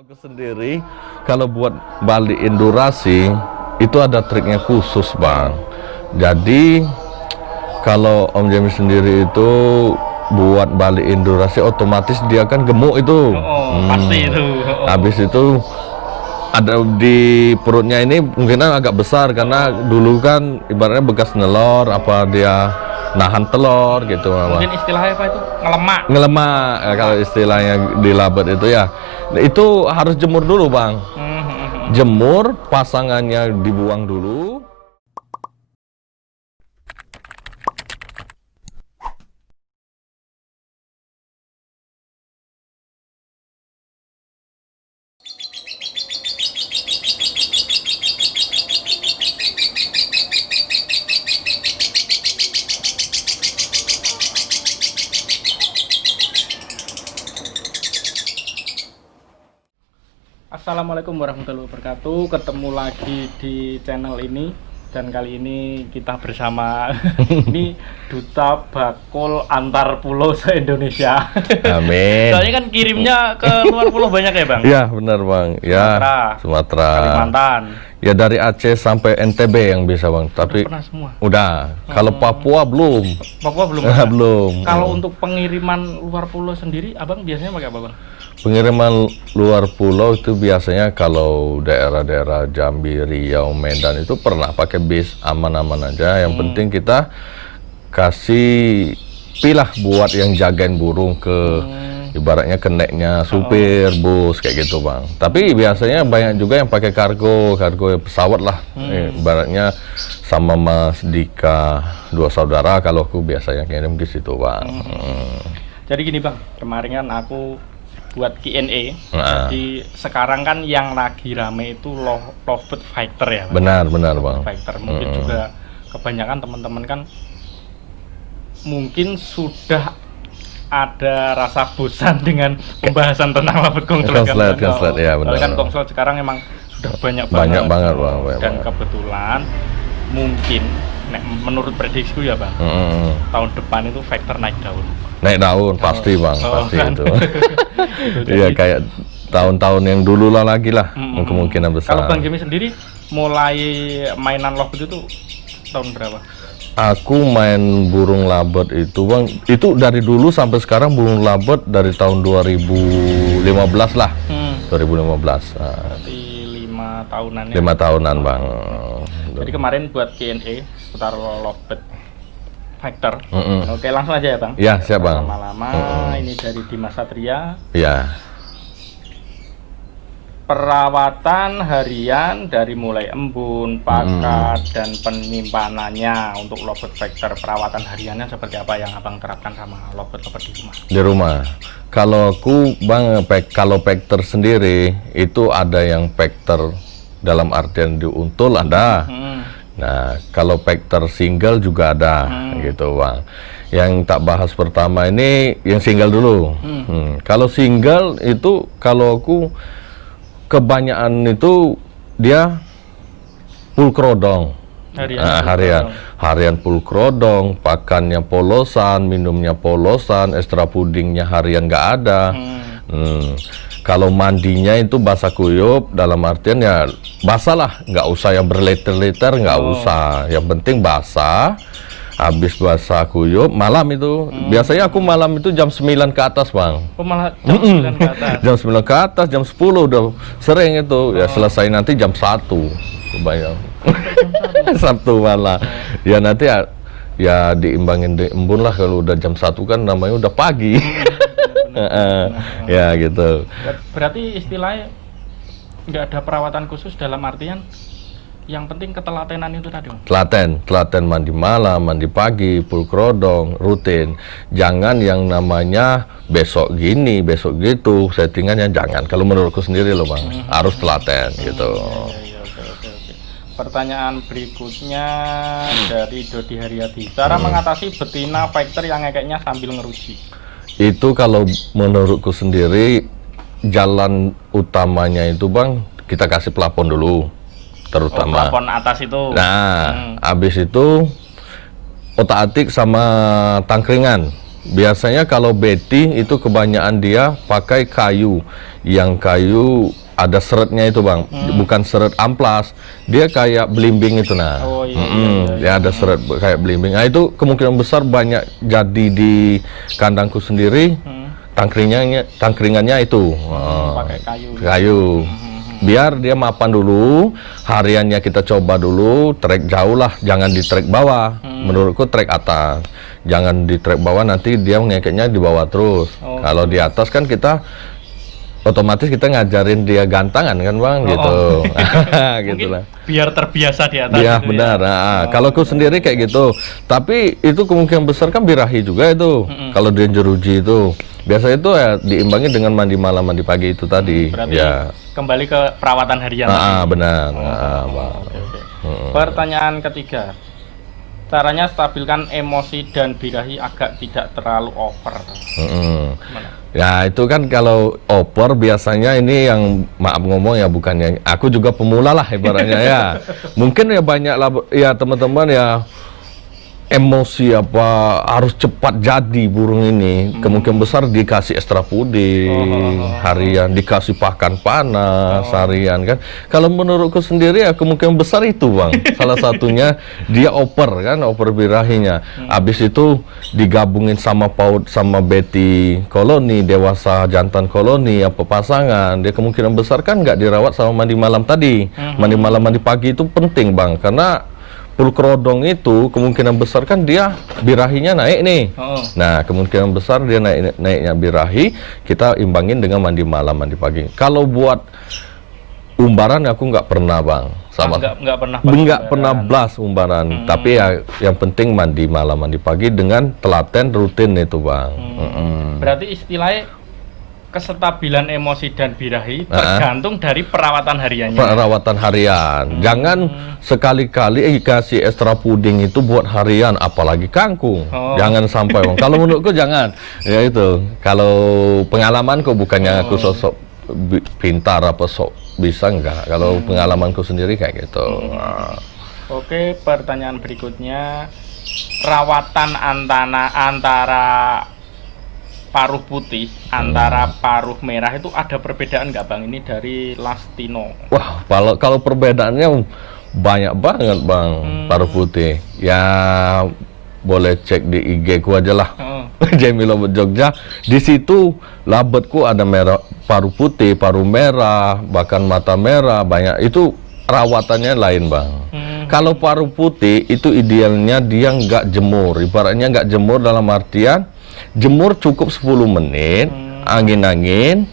Aku sendiri kalau buat balik endurasi itu ada triknya khusus bang. Jadi kalau Om James sendiri itu buat balik endurasi otomatis dia kan gemuk itu. Pasti itu. Habis itu ada di perutnya ini mungkin agak besar karena dulu kan ibaratnya bekas nelor apa dia nahan telur gitu. Mungkin istilahnya apa itu? Ngelemak. Ngelemak kalau istilahnya di Labet itu ya. Nah, itu harus jemur dulu bang. Jemur, pasangannya dibuang dulu. Assalamualaikum warahmatullahi wabarakatuh. Ketemu lagi di channel ini dan kali ini kita bersama ini duta bakul antar pulau se-Indonesia. Amin. Soalnya kan kirimnya ke luar pulau banyak ya bang? Ya benar bang. Ya Sumatera. Kalimantan. Ya dari Aceh sampai NTB yang bisa bang. Tapi pernah semua. Udah. Kalau Papua belum. Papua belum. Belum. Kalau untuk pengiriman luar pulau sendiri, abang biasanya pakai apa bang? Pengiriman luar pulau itu biasanya kalau daerah-daerah Jambi, Riau, Medan itu pernah pakai bis, aman-aman aja. Yang penting kita kasih pilah buat yang jagain burung ke ibaratnya keneknya supir bus kayak gitu bang. Tapi biasanya banyak juga yang pakai kargo pesawat lah. Ibaratnya sama Mas Dika, dua saudara kalau aku biasanya kirim ke situ bang. Jadi gini bang, kemarin kan aku buat Q&A. Jadi sekarang kan yang lagi rame itu Lovebird Fighter ya bang? Benar bang. Fighter mungkin juga kebanyakan teman-teman kan mungkin sudah ada rasa bosan dengan pembahasan tentang Lovebird Konslet ya benar. Kan Konslet sekarang emang sudah banyak banget bang. Dan kebetulan mungkin menurut prediksiku ya bang, tahun depan itu Fighter naik daun pasti bang, pasti kan? itu. Iya kayak tahun-tahun yang dulu lah lagi lah kemungkinan besar. Kalau Bang Jimmy sendiri mulai mainan Lovebird itu tahun berapa? Aku main burung labet itu bang, itu dari dulu sampai sekarang burung labet dari tahun 2015 lah. 2015. Berarti 5 tahunan ya? 5 tahunan bang. Jadi kemarin buat Q&A seputar Lovebird Fighter. Oke langsung aja ya bang. Ya siap bang. Lama-lama ini dari Dimas Satria. Ya. Perawatan harian dari mulai embun, pakat, dan penyimpanannya untuk Lovebird Fighter. Perawatan hariannya seperti apa yang abang terapkan sama Lovebird di rumah? Di rumah. Kalau aku bang, kalau Fighter sendiri itu ada yang Fighter dalam artian diuntul ada. Nah, kalau Fighter single juga ada, gitu bang. Yang tak bahas pertama ini yang single dulu. Kalau single itu, kalau aku kebanyakan itu dia full krodong. Harian full krodong, pakannya polosan, minumnya polosan, ekstra pudingnya harian nggak ada. Kalau mandinya itu basah kuyup, dalam artian ya basah lah, nggak usah yang berliter-liter, nggak usah. Yang penting basah, habis basah kuyup, malam itu. Biasanya aku malam itu jam 9 ke atas bang. Malah jam 9 ke atas? Jam 9 ke atas, jam 10 udah sering itu. Ya selesai nanti jam 1, kebayang. Sabtu malah. Ya nanti ya diimbangin di embun lah, kalau udah jam 1 kan namanya udah pagi. Ya gitu. Berarti istilahnya nggak ada perawatan khusus dalam artian yang penting ketelatenan itu tadi. Telaten mandi malam, mandi pagi, full krodong, rutin. Jangan yang namanya besok gini, besok gitu, settingannya jangan. Kalau menurutku sendiri loh bang, harus telaten gitu. Oke. Pertanyaan berikutnya dari Dodi Haryadi. Cara mengatasi betina Fighter yang ngekeknya sambil ngeruji? Itu kalau menurutku sendiri jalan utamanya itu bang, kita kasih pelapon dulu terutama. Pelapon atas itu. Nah, habis itu otak-atik sama tangkringan. Biasanya kalau bedding itu kebanyakan dia pakai kayu yang kayu ada seretnya itu bang, bukan seret amplas, dia kayak belimbing itu nah. Oh iya, iya. Ya ada seret kayak belimbing. Nah itu kemungkinan besar banyak jadi di kandangku sendiri. Tangkringannya itu pakai kayu. Kayu. Biar dia mapan dulu, hariannya kita coba dulu, trek jauh lah, jangan di trek bawah. Menurutku trek atas, jangan di trek bawah, nanti dia ngekeknya di bawah terus. Kalau di atas kan kita otomatis kita ngajarin dia gantangan kan bang, gitu. Gitu lah. Biar terbiasa di atas. Iya gitu benar. Ya. Nah, kalau aku sendiri kayak gitu. Tapi itu kemungkinan besar kan birahi juga itu. Kalau dia jeruji itu, biasa itu ya diimbangi dengan mandi malam mandi pagi itu tadi. Berarti ya. Kembali ke perawatan harian. Benar. Oke. Pertanyaan ketiga. Caranya stabilkan emosi dan birahi agar tidak terlalu over. Gimana? Ya itu kan kalau over biasanya ini yang maaf ngomong ya bukannya aku juga pemula lah ibaratnya ya. Mungkin ya banyak lah ya teman-teman ya emosi apa harus cepat jadi burung ini. Kemungkinan besar dikasih extra puding harian, dikasih pakan panas harian kan. Kalau menurutku sendiri ya kemungkinan besar itu bang. Salah satunya dia oper kan, oper birahinya. Habis itu digabungin sama paut sama beti koloni, dewasa jantan koloni apa pasangan. Dia kemungkinan besar kan nggak dirawat sama mandi malam tadi. Mandi malam mandi pagi itu penting bang, karena pulkerodong itu kemungkinan besar kan dia birahinya naik nih. Nah kemungkinan besar dia naiknya birahi, kita imbangin dengan mandi malam mandi pagi. Kalau buat umbaran aku nggak pernah bang, sama nggak pernah blast umbaran. Tapi ya yang penting mandi malam mandi pagi dengan telaten rutin itu bang. Berarti istilahnya kestabilan emosi dan birahi tergantung dari perawatan hariannya. Perawatan harian. Jangan sekali-kali kasih extra puding itu buat harian, apalagi kangkung. Jangan sampai bang. Kalau menurutku jangan. Ya itu. Kalau pengalamanku bukannya aku sosok pintar apa sok bisa enggak. Kalau pengalamanku sendiri kayak gitu. Oke, pertanyaan berikutnya, rawatan antara paruh putih antara paruh merah itu ada perbedaan nggak bang? Ini dari Lastino. Wah, kalau perbedaannya banyak banget bang. Paruh putih ya boleh cek di IG ku aja lah. Jamie Lobet Jogja. Di situ labetku ada merah, paruh putih, paruh merah, bahkan mata merah banyak. Itu rawatannya lain bang. Kalau paruh putih itu idealnya dia nggak jemur. Ibaratnya nggak jemur dalam artian jemur cukup 10 menit, angin-angin.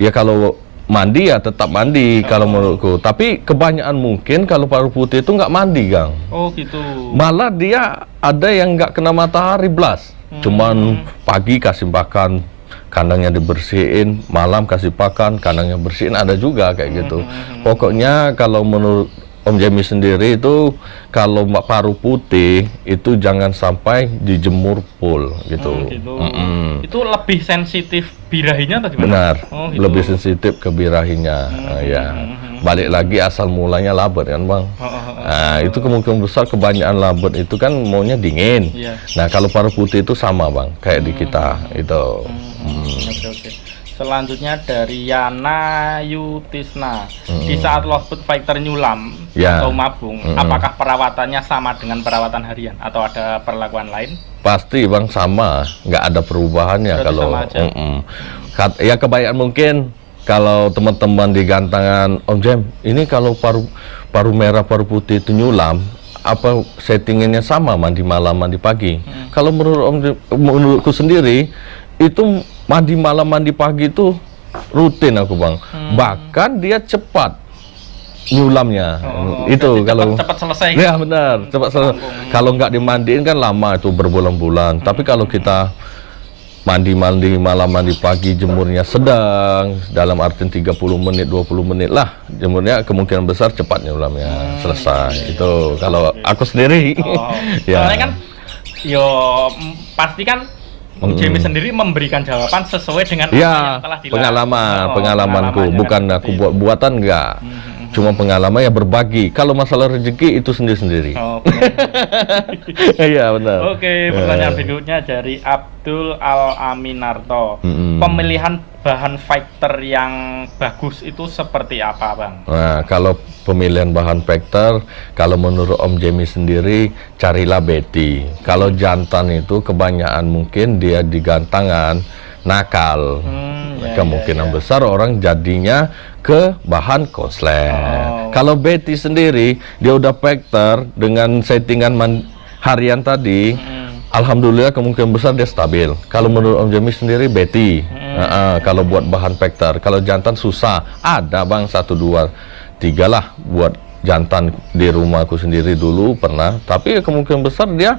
Ya kalau mandi ya tetap mandi kalau menurutku. Tapi kebanyakan mungkin kalau paruh putih itu nggak mandi, Gang. Oh gitu. Malah dia ada yang nggak kena matahari blas. Cuman pagi kasih pakan, kandangnya dibersihin, malam kasih pakan, kandangnya bersihin, ada juga kayak gitu. Pokoknya kalau menurut Om Jamie sendiri itu kalau paruh putih itu jangan sampai dijemur full gitu. Itu lebih sensitif birahinya atau gimana? Benar, gitu. Lebih sensitif ke birahinya. Ya, balik lagi asal mulanya labet kan bang. Nah itu kemungkinan besar kebanyakan labet itu kan maunya dingin. Nah kalau paruh putih itu sama bang, kayak di kita itu. Oke. Selanjutnya dari Yana Yutisna. Di saat lovebird fighter nyulam atau mabung, apakah perawatannya sama dengan perawatan harian atau ada perlakuan lain? Pasti bang sama, nggak ada perubahannya. Berarti kalau ya kebanyakan mungkin kalau teman-teman di gantangan Om Jam, ini kalau paruh merah paruh putih itu nyulam, apa settingannya sama mandi malam mandi pagi? Kalau menurutku sendiri itu mandi malam mandi pagi itu rutin aku bang. Bahkan dia cepat nyulamnya. Itu kalau cepat selesai. Ya benar, cepat selesai. Kalau nggak dimandiin kan lama itu berbulan-bulan. Tapi kalau kita mandi malam mandi pagi, jemurnya sedang, dalam artian 30 menit 20 menit lah jemurnya, kemungkinan besar cepat nyulamnya selesai. Itu kalau aku sendiri. Soalnya kan pasti kan Om Jamie sendiri memberikan jawaban sesuai dengan apa yang telah dilakukan. Pengalamanku, bukan aku buat-buatan enggak. Cuma pengalaman ya berbagi. Kalau masalah rezeki itu sendiri-sendiri. Oh, iya benar. Oke, pertanyaan berikutnya dari Abdul Al-Aminarto. Pemilihan bahan fighter yang bagus itu seperti apa, Bang? Nah, kalau pemilihan bahan fighter, kalau menurut Om Jemi sendiri, carilah Betty. Kalau jantan itu kebanyakan mungkin dia di gantangan, nakal. Kemungkinan besar orang jadinya ke bahan konslet. Kalau Betty sendiri, dia udah fighter dengan settingan harian tadi, alhamdulillah kemungkinan besar dia stabil. Kalau menurut Om Jemi sendiri Betty. Kalau buat bahan fighter, kalau jantan susah. Ada Bang 1, 2, 3 lah buat jantan di rumahku sendiri dulu pernah. Tapi kemungkinan besar dia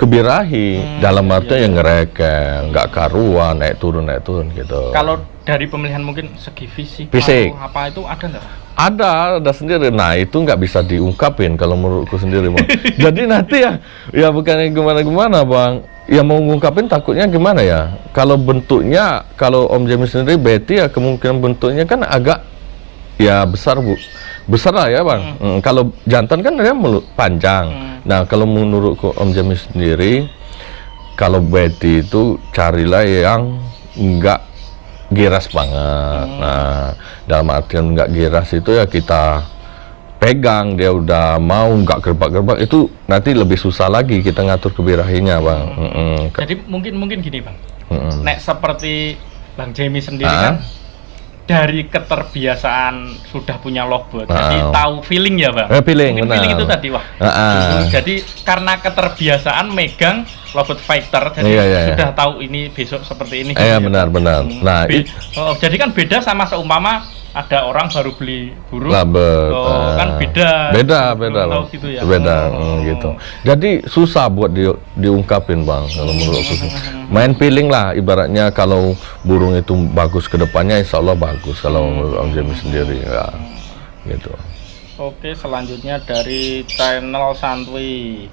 kebirahi, dalam artinya yang ngereken, nggak karuan, naik turun gitu. Kalau dari pemilihan mungkin segi fisik. Apa itu ada nggak? Ada sendiri. Nah itu nggak bisa diungkapin kalau menurutku sendiri Bang. Jadi nanti ya bukannya gimana Bang. Ya mau ngungkapin takutnya gimana ya. Kalau bentuknya, kalau Om Jemi sendiri Betty ya kemungkinan bentuknya kan agak ya besar besar lah ya Bang. Kalau jantan kan dia panjang. Nah kalau menurutku Om Jemi sendiri, kalau Betty itu carilah yang enggak giras banget. Nah dalam artian enggak giras itu ya kita pegang, dia udah mau enggak gerbak-gerbak, itu nanti lebih susah lagi kita ngatur kebirahinya Bang. Jadi mungkin gini Bang. Nek seperti Bang Jemi sendiri kan dari keterbiasaan sudah punya lovebird, jadi tahu feeling ya Bang. Feeling itu tadi jadi karena keterbiasaan megang lovebird fighter, jadi sudah tahu ini besok seperti ini. Iya benar. Nah, jadi kan beda sama seumpama ada orang baru beli burung, kan beda gitu ya. Gitu. Jadi susah buat diungkapin Bang kalau menurutku. Main feeling lah ibaratnya. Kalau burung itu bagus ke depannya insya Allah bagus kalau menurut Om Jemi sendiri ya. Gitu. Oke, selanjutnya dari channel Santuy.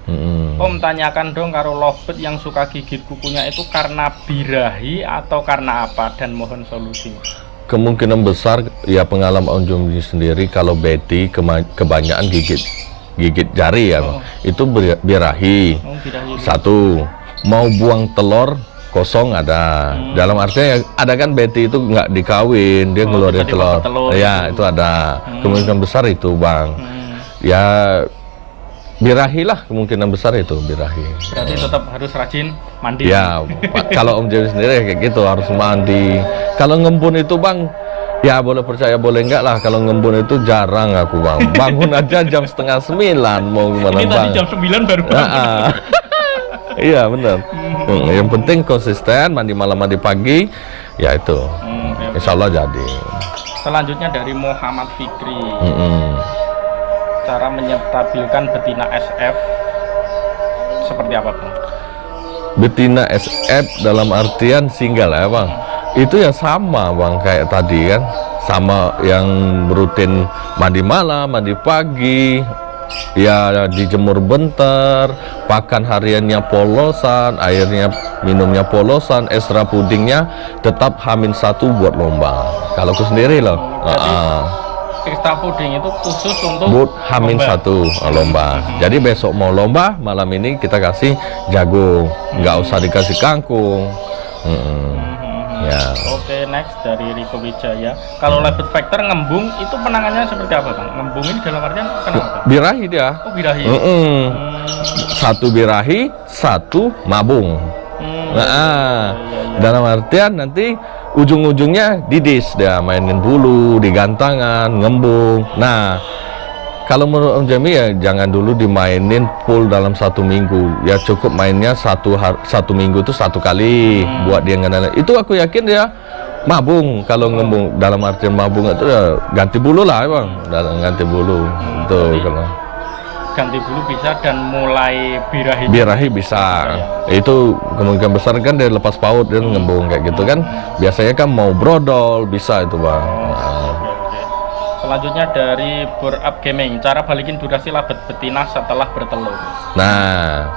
Om tanyakan dong, karo lovebird yang suka gigit kukunya itu karena birahi atau karena apa, dan mohon solusinya. Kemungkinan besar ya pengalaman Om Jemi sendiri, kalau Betty kebanyakan gigit jari ya, itu birahi. Satu, mau buang telur kosong ada. Dalam artinya ada kan Betty itu nggak dikawin, dia ngeluarin telur. Ya itu ada. Kemungkinan besar itu Bang. Ya birahi lah, kemungkinan besar itu birahi. Berarti tetap harus rajin mandi. Ya, kalau Om Jemi sendiri kayak gitu, harus mandi. Kalau ngembun itu Bang, ya boleh percaya boleh enggak lah. Kalau ngembun itu jarang aku Bang. Bangun aja jam 8:30, mau gimana Ini Bang? Tadi jam 9 baru bangun. Iya benar. Yang penting konsisten, mandi malam mandi pagi, ya itu. Insya Allah jadi. Selanjutnya dari Muhammad Fikri. Cara menyetabilkan betina SF seperti apa Bang? Betina SF dalam artian single ya Bang. Itu ya sama Bang kayak tadi kan, sama yang rutin mandi malam, mandi pagi, ya dijemur bentar, pakan hariannya polosan, airnya minumnya polosan, ekstra pudingnya tetap H-1 buat lomba. Kalau aku sendiri loh. Ekstra puding itu khusus untuk buat H-1 lomba. Jadi besok mau lomba, malam ini kita kasih jagung, nggak usah dikasih kangkung. Ya. Oke, next dari Riko Wijaya. Kalau lovebird fighter ngembung itu penanganannya seperti apa Bang? Ngembung ini dalam artian kenapa? Birahi dia. Oh birahi. Satu birahi, satu mabung. Dalam artian nanti ujung-ujungnya didis, dia mainin bulu, digantangan, ngembung. Nah, kalau menurut Om Jemi ya jangan dulu dimainin full dalam 1 minggu. Ya cukup mainnya satu minggu itu 1 kali buat dia ngenalin. Itu aku yakin dia mabung. Kalau ngembung dalam artian mabung itu ya ganti bulu lah Bang. Ganti bulu. Tuh kalau ganti bulu bisa dan mulai birahi bisa. Itu kemungkinan besar kan dia lepas paut dan ngembung kayak gitu kan. Biasanya kan mau brodol bisa itu Bang. Selanjutnya dari Burap Gaming, cara balikin durasi labet betina setelah bertelur. Nah,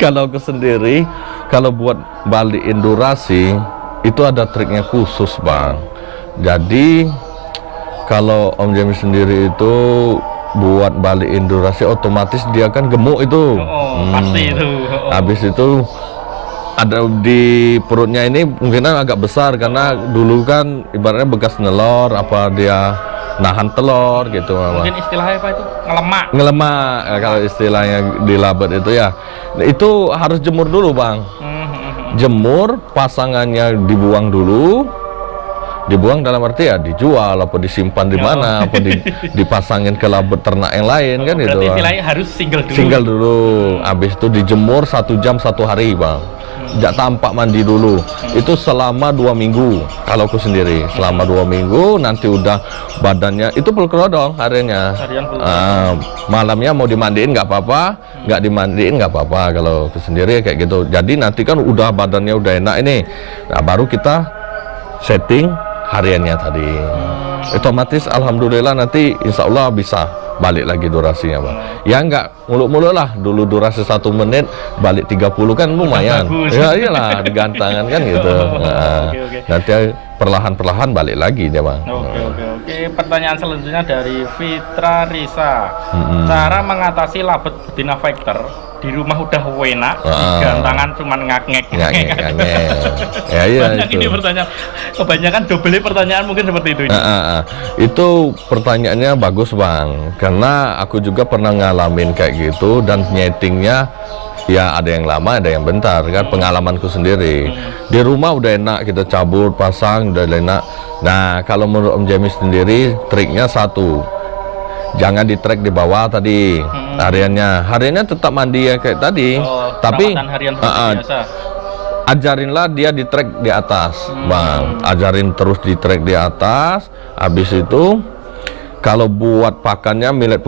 kalau aku sendiri, kalau buat balikin durasi itu ada triknya khusus Bang. Jadi Kalau Om James sendiri itu buat balikin durasi otomatis dia kan gemuk itu. Pasti itu. Habis itu ada di perutnya ini mungkin agak besar karena dulu kan ibaratnya bekas nelor apa dia nahan telur gitu. Mungkin istilahnya apa itu? Ngelemak. Ngelemak kalau istilahnya di Labet itu ya. Nah, itu harus jemur dulu Bang. Jemur, pasangannya dibuang dulu. Dibuang dalam arti ya dijual apa disimpan di mana apa dipasangin ke labet ternak yang lain kan gitu. Berarti istilahnya harus single dulu. Single dulu. Habis itu dijemur 1 jam 1 hari Bang. Jak tampak mandi dulu. Itu selama 2 minggu. Kalau aku sendiri selama 2 minggu nanti udah badannya itu pelkerodong harinya. Malamnya mau dimandiin nggak apa-apa, nggak dimandiin nggak apa-apa kalau aku sendiri kayak gitu. Jadi nanti kan udah badannya udah enak ini. Nah baru kita setting hariannya tadi. Otomatis alhamdulillah nanti insya Allah bisa balik lagi durasinya Bang. Ya enggak muluk-muluk lah, dulu durasi 1 menit balik 30 kan lumayan. Ya iyalah digantangan kan gitu. Okay. Nanti perlahan-perlahan balik lagi dia Bang. Oke. Pertanyaan selanjutnya dari Fitra Risa. Cara mengatasi labet betina factor di rumah udah enak, gantangan cuman ngak-ngek. Ya iya itu. Ini pertanyaan kebanyakan double pertanyaan mungkin seperti itu. Itu pertanyaannya bagus Bang, karena aku juga pernah ngalamin kayak gitu dan nyetingnya ya ada yang lama ada yang bentar kan, pengalamanku sendiri. Di rumah udah enak kita cabut pasang udah enak. Nah kalau menurut Om James sendiri triknya satu, jangan di track di bawah tadi hariannya tetap mandi ya kayak tadi, tapi ajarinlah dia di track di atas Bang, ajarin terus di track di atas. Habis itu kalau buat pakannya millet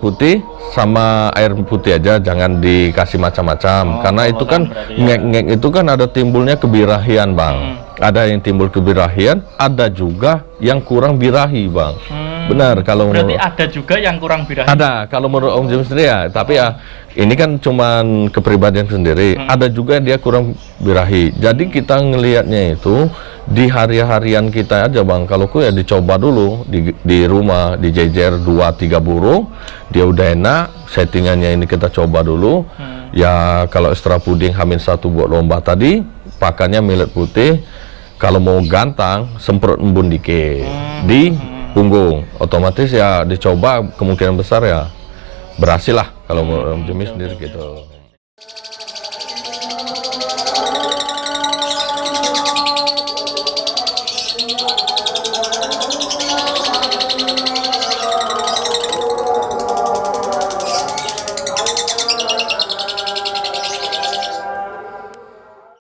putih sama air putih aja, jangan dikasih macam-macam karena itu kan ngek-ngek itu kan ada timbulnya kebirahian Bang. Ada yang timbul kebirahian, ada juga yang kurang birahi Bang. Benar kalau berarti ada juga yang kurang birahi. Ada kalau menurut Om James sendiri ya, tapi ya ini kan cuman kepribadian sendiri. Ada juga dia kurang birahi. Jadi kita ngelihatnya itu di harian kita aja Bang. Kalau aku ya dicoba dulu di rumah, dijejer 2-3 burung, dia udah enak, settingannya ini kita coba dulu. Ya kalau extra puding H-1 buat lomba tadi, pakannya millet putih. Kalau mau gantang, semprot embun dikit di punggung. Otomatis ya dicoba kemungkinan besar ya berhasil lah kalau menurut Om James sendiri gitu.